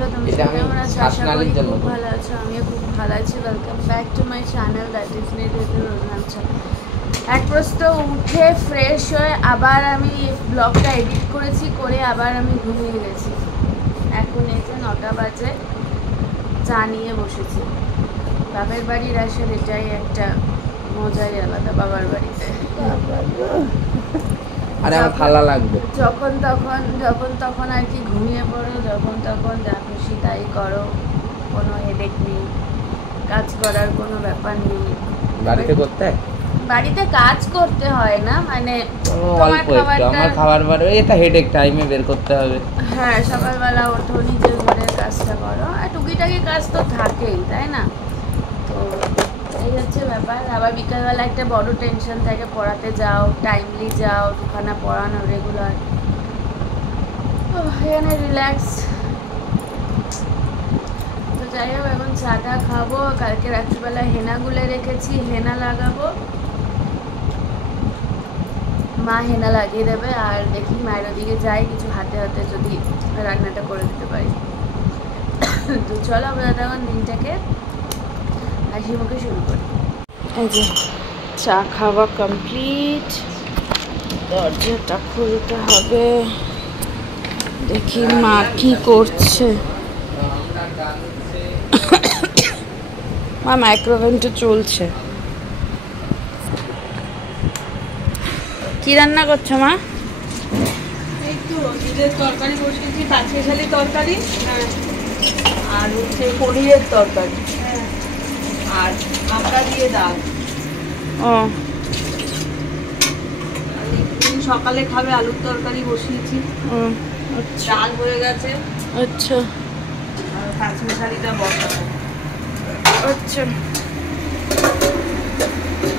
বন্ধুরা, তুমি কেমন আছো? আশা করি খুব ভালো আছো। আমিও খুব ভালো আছি। Welcome back to my channel, that is Rojnanchal. এক প্রস্ত উঠে ফ্রেশ হয়ে আবার আমি ব্লগটা এডিট করেছি, করে আবার আমি ঘুমিয়ে গেছি। এখন এই যে 9টা বাজে, চা নিয়ে বসেছি। বাবার বাড়ির আসার এটাই একটা মজাই আলাদা। বাবার বাড়িতে আরে আমার ভালো লাগবে। যখন তখন আর কি ঘুমিয়ে পড়ো, যখন তখন যা খুশি তাই করো, কোনো হেডেক নেই, কাজ করার কোনো ব্যাপার নেই। বাড়িতে কাজ করতে হয় না, মানে আমার খাবার এটা হেডেক টাইমে বের করতে হবে। হ্যাঁ, সকালবেলা ওঠো, নিজের ঘরের কাজটা করো, আর টুকিটাকি কাজ তো থাকেই, তাই না? তো এই হচ্ছে ব্যাপার। আবার বিকালবেলা একটা বড় টেনশন থাকে, পড়াতে যাও, টাইমলি যাও, দুখানা পড়ানো রেগুলার। এখানে রিল্যাক্স। তো যাই হোক, এখন চাটা খাবো। কালকে রাত্রিবেলা হেনা গুলে রেখেছি, হেনা লাগাবো। মা হেনা লাগিয়ে দেবে, আর দেখি মায়ের ওদিকে যাই, কিছু হাতে হাতে যদি রান্নাটা করে দিতে পারি। তো চলো আমরা তখন দিনটাকে হাসি মুখে শুরু করি। এই যে চা খাওয়া কমপ্লিট, দরজাটা খুলতে হবে। দেখি মা কি করছে। মা মাইক্রোওভেনটা চলছে। কি রান্না করছো মা? একটু নিজের তরকারি বসিয়েছি, পাঁচমিশালি তরকারি, আর হচ্ছে পনিরের তরকারি, আর আমড়া দিয়ে ডাল। ও সকালে খাবে আলুর তরকারি বসিয়েছি, ডাল হয়ে গেছে। আচ্ছা আর পাঁচমিশালিটা বসাবো। আচ্ছা,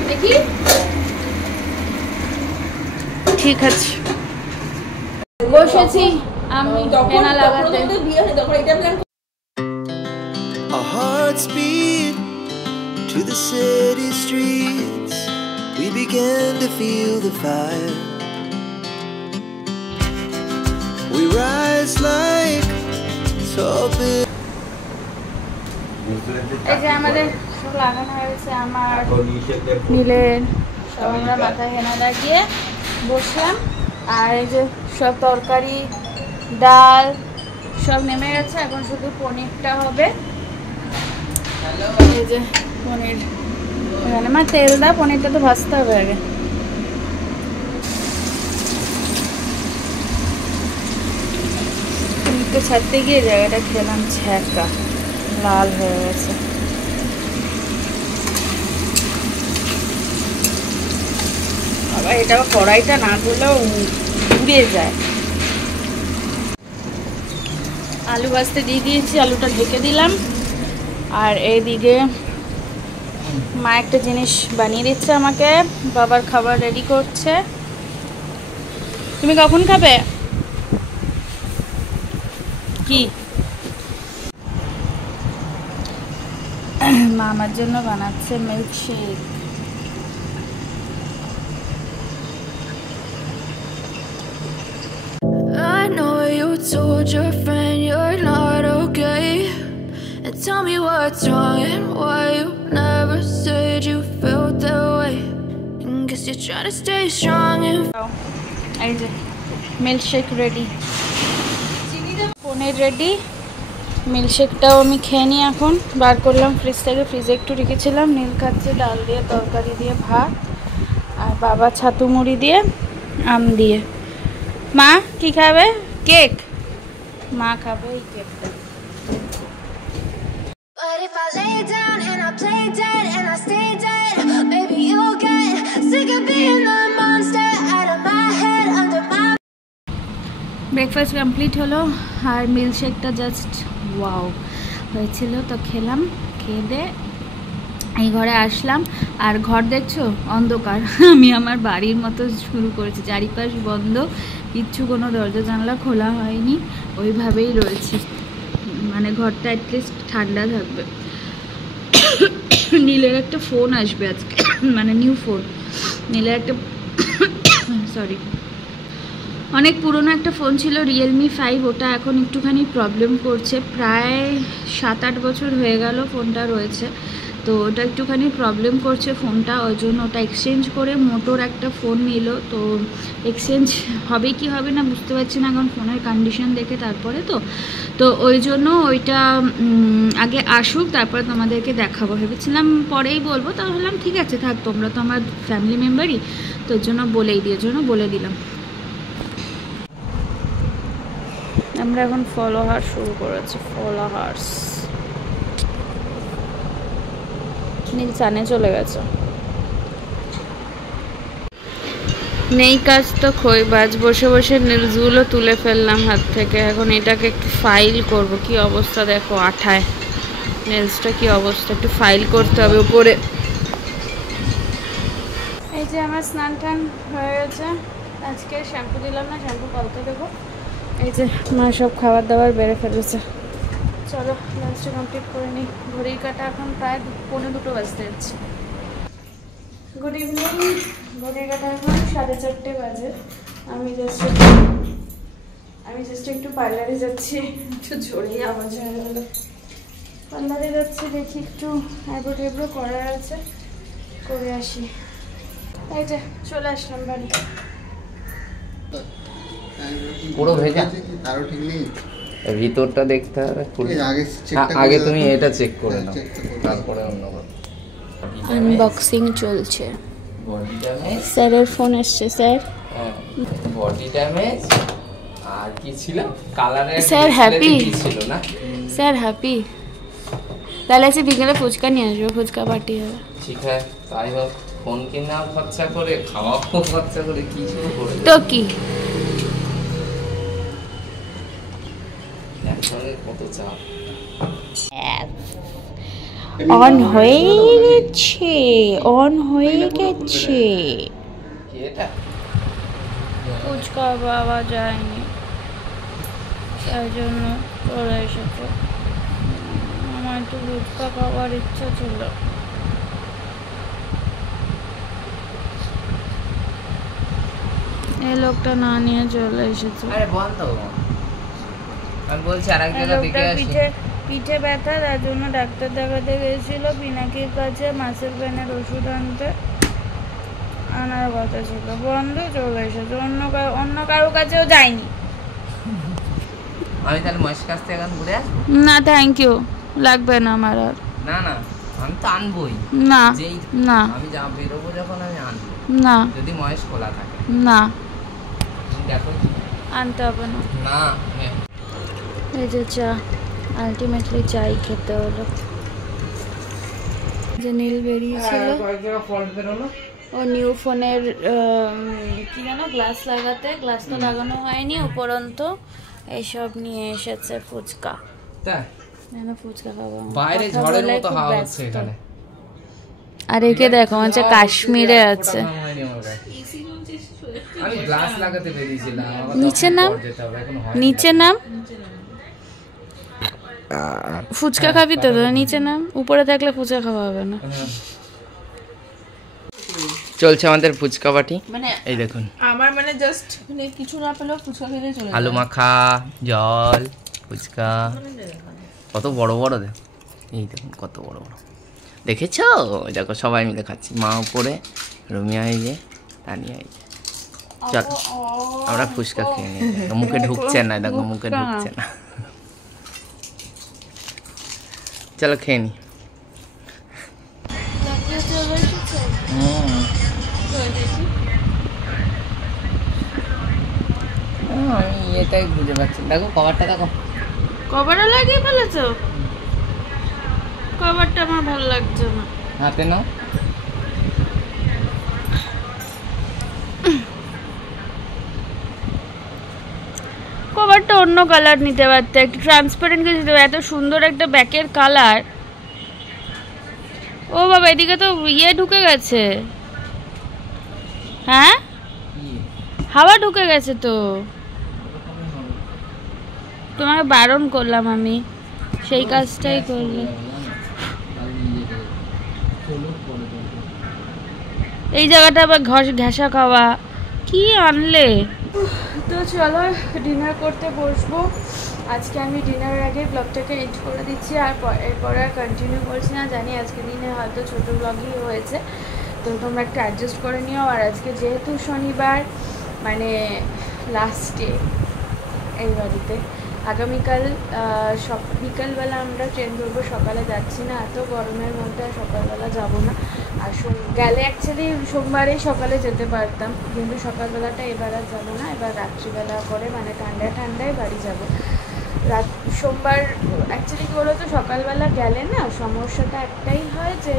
দেখি ঠিক আছে। বসেছি আমি হেনা লাগাতে। Our hearts beat to the city streets. We began to feel the fire. We rise like tall buildings. এই যে আমাদের সব লাগানো হয়েছে, আমার নীলের সব আমরা মাথায় হেনা লাগিয়ে বসলাম। আর এই যে সব তরকারি, ডাল সব নেমে গেছে, এখন শুধু পনিরটা হবে। এই যে পনির এখানে, মা তেল দা, পনিরটা তো ভাজতে হবে আগে। পনিরটা ছাড়তে গিয়ে জায়গাটা খেলাম ছ্যাঁকা, লাল হয়ে গেছে। আবার এটা কড়াইটা না ধরলেও উড়ে যায়। আলু ভাজতে দিয়ে দিয়েছি, আলুটা ঢেকে দিলাম। আর এইদিকে মা একটা জিনিস বানিয়ে দিচ্ছে আমাকে, বাবার খাবার রেডি করছে। তুমি কখন খাবে? কি মা আমার জন্য বানাচ্ছে milkshake. I know you told your friend you're not okay, and tell me what's wrong and why you never said you felt that way. And guess you're trying to stay strong and এই যে milkshake ready, পনির ready, মিল্কশেকটাও আমি খেয়ে নিই। এখন বার করলাম fridge থেকে, ফ্রিজে একটু রেখেছিলাম। নীল খাচ্ছে ডাল দিয়ে, তরকারি দিয়ে, ভাত, আর বাবা ছাতু মুড়ি দিয়ে, আম দিয়ে। মা কি খাবে? কেক। মা খাবে এই কেকটা। but if I lay down and I play dead and I stay dead, maybe you'll get sick of being the monster out of my head, under my breakfast complete হলো, আর মিল্কশেকটা জাস্ট ওয়াও হয়েছিল। তো খেলাম, খেয়ে দিয়ে এই ঘরে আসলাম। আর ঘর দেখছো অন্ধকার, আমি আমার বাড়ির মতো শুরু করেছি, চারিপাশ বন্ধ, কিচ্ছু কোনো দরজা জানলা খোলা হয়নি, ওইভাবেই রয়েছি। মানে ঘরটা অ্যাটলিস্ট ঠান্ডা থাকবে। নীলের একটা ফোন আসবে আজকে, মানে নিউ ফোন। নীলের একটা সরি অনেক পুরনো একটা ফোন ছিল রিয়েলমি 5, ওটা এখন একটুখানি প্রবলেম করছে, প্রায় 7-8 বছর হয়ে গেল ফোনটা রয়েছে, তো ওটা একটুখানি প্রবলেম করছে ফোনটা, ওই জন্য ওটা এক্সচেঞ্জ করে মোটোর একটা ফোন নিল। তো এক্সচেঞ্জ হবে কি হবে না বুঝতে পারছি না, কারণ ফোনের কন্ডিশন দেখে তারপরে তো ওই জন্য ওইটা আগে আসুক তারপরে তোমাদেরকে দেখাবো ভেবেছিলাম, পরেই বলবো, তো ভাবলাম ঠিক আছে থাক, তোমরা তো আমার ফ্যামিলি মেম্বারই, তো ওই জন্য বলে দিলাম। আমরা এখন ফলোয়ার শুরু করেছি, ফলোয়ার্স নীল চানে চলে গেছে, নেই কাজ তো খইবাজ, বসে বসে নীলসগুলো তুলে ফেললাম হাত থেকে, এখন এটাকে একটু ফাইল করব। কি অবস্থা দেখো, আঠায় নেলসটা কি অবস্থা, একটু ফাইল করতে হবে উপরে। এই যে আমার স্নান টান হয়ে গেছে, আজকে শ্যাম্পু দিলাম না, শ্যাম্পু কালকে দেবো। এই যে মা সব খাবার দাবার বেড়ে ফেলেছে, চলো লাঞ্চটা কমপ্লিট করে নিই। ঘড়ির কাটা এখন প্রায় 1:45 বাজতে যাচ্ছে। গুড ইভিনিং, ঘড়ির কাটা এখন 4:30 বাজে। আমি জাস্ট একটু পার্লারে যাচ্ছি, একটু জোরেই আওয়াজ হয়ে গেল। পার্লারে যাচ্ছি, দেখি একটু আইব্রো টেব্রো করার আছে, করে আসি। এই যে চলে আসলাম বাড়ি। পুরো ভেজা আরো ঠিক নেই, ভিতরটা দেখতে হবে। আগে তুমি এটা চেক করে নাও, তারপরে অন্য কথা। আনবক্সিং চলছে, স্যারের ফোন এসছে। স্যার বডি ড্যামেজ আর কি ছিল, কালারের স্যার হ্যাপি ছিল না, স্যার হ্যাপি। তাহলে আজকে বিকেলে ফুচকা নিয়ে আসবো, ফুচকা পার্টি হবে। ঠিক আছে তাই হোক, ফোন কিনা খরচা করে, খাওয়া খরচা করে, কি শুরু করে তো কি কত চাপ। অন হয়ে গেছে ফুচকা পাওয়া যায়নি, তাই জন্য চলে এসেছে। আমার একটু ফুচকা খাওয়ার ইচ্ছা ছিল। এই লোকটা না নিয়ে চলে এসেছে। আরে বল তো, আমি বলছি আরেক জায়গা দেখে আসি। পিঠে ব্যথা, তার জন্য ডাক্তার দেখাতে গেছিল পিনাকির কাছে, মাসেল পেনের ওষুধ আনার কথা ছিল, বন্ধ, চলে এসেছে। অন্য কারোর কাছেও যায়নি। আমি তাহলে মহেশ কাছ থেকে এখন ঘুরে আসবো? না থ্যাংক ইউ, লাগবে না আমার আর। না আমি তো আনবোই, না না আমি যা বেরোবো যখন আমি আনবো, না যদি মহেশ খোলা থাকে। না দেখো আনতে হবে না। না এই যে চা, আলটিমেটলি চাই খেতে হলো। যে নীল বেরিয়েছিল, ও নিউ ফোনের কি যেন গ্লাস লাগাতে, গ্লাস তো লাগানো হয়নি, উপরন্তু এইসব নিয়ে এসেছে ফুচকা। ফুচকা খাবো, বাইরে ঝড়ের মতো হাওয়া হচ্ছে এখানে। আর একে দেখো হচ্ছে কাশ্মীরে আছে। আমি গ্লাস লাগাতে বেরিয়েছিলাম, নিচে নাম ফুচকা খাবি তো, নিচে নাম, উপরে থাকলে ফুচকা খাওয়া হবে না। চলছে আমাদের ফুচকা পার্টি, মানে এই দেখুন আমার মানে জাস্ট মানে কিছু না পেলেও ফুচকা খেতে চলে যায়। আলু মাখা, জল, ফুচকা, কত বড় বড় দেখ, এই দেখুন কত বড় বড়, দেখেছো? দেখো সবাই মিলে খাচ্ছি, মা উপরে, রুমিয়া এই যে, তানিয়া এই যে। চল আমরা ফুচকা খেয়ে নিই, মুখে ঢুকছে না, দেখো মুখে ঢুকছে না। চলো খেয়ে নি। আমি এটাই বুঝে পাচ্ছি, দেখো কভারটা দেখো, কভারটা লাগিয়ে ফেলেছো? কভারটা আমার ভালো লাগছে না। হাতে নাও, কভারটা অন্য কালার নিতে পারতে, একটু ট্রান্সপারেন্ট কিছু দিতে, এত সুন্দর একটা ব্যাকের কালার। ও বাবা, এদিকে তো ঢুকে গেছে। হ্যাঁ হাওয়া ঢুকে গেছে তো, তোমাকে বারণ করলাম আমি, সেই কাজটাই করলে। এই জায়গাটা আবার ঘেঁষা খাওয়া, কি আনলে? তো চলো ডিনার করতে বসবো। আজকে আমি ডিনারের আগে ব্লগটাকে এন্ড করে দিচ্ছি, আর এরপরে আর কন্টিনিউ করছি না। জানি আজকে দিনে হয়তো ছোটো ব্লগই হয়েছে, তো তোমরা একটু অ্যাডজাস্ট করে নিও। আর আজকে যেহেতু শনিবার, মানে লাস্ট ডে এই বাড়িতে, আগামীকাল বিকালবেলা আমরা ট্রেন ধরবো, সকালে যাচ্ছি না, এত গরমের মধ্যে সকালবেলা যাব না। আর গেলে অ্যাকচুয়ালি সোমবারেই সকালে যেতে পারতাম, কিন্তু সকালবেলাটা এবার আর যাবো না, এবার রাত্রিবেলা করে মানে ঠান্ডায় বাড়ি যাব। সোমবার অ্যাকচুয়ালি কী বলো তো, সকালবেলা গেলে না সমস্যাটা একটাই হয় যে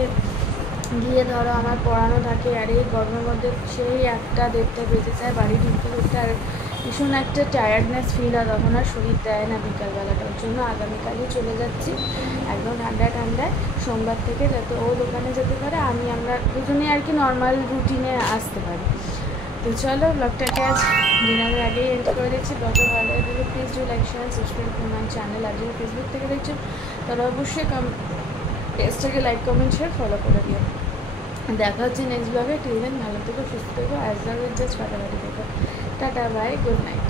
গিয়ে ধরো আমার পড়ানো থাকে, আর এই গরমের মধ্যে সেই 1টা-1.5টা বেজে যায় বাড়ি ঢুকতে, আর ভীষণ একটা টায়ার্ডনেস ফিল হয়, তখন আর শরীর দেয় না বিকালবেলাটার জন্য। আগামীকালই চলে যাচ্ছি একদম ঠান্ডায় সোমবার থেকে, যাতে ও দোকানে যেতে পারে, আমরা দুজনেই আর কি নর্মাল রুটিনে আসতে পারি। তো চলো ব্লগটাকে আজ ডিনারের আগেই এন্ড করে দিচ্ছি। ব্লগটা ভালো লাগলে please do like share subscribe করুন মাই চ্যানেল। আর যদি ফেসবুক থেকে দেখছো তারা অবশ্যই পেজটাকে লাইক কমেন্ট শেয়ার ফলো করে দিও। দেখা হচ্ছে নেক্সট ব্লগে। টিল দেন ভালো থেকো, সুস্থ থেকো, অ্যাজ লাভ ইজ জাস্ট ফাটাফাটি থেকো। Ta-ta, bye, good night.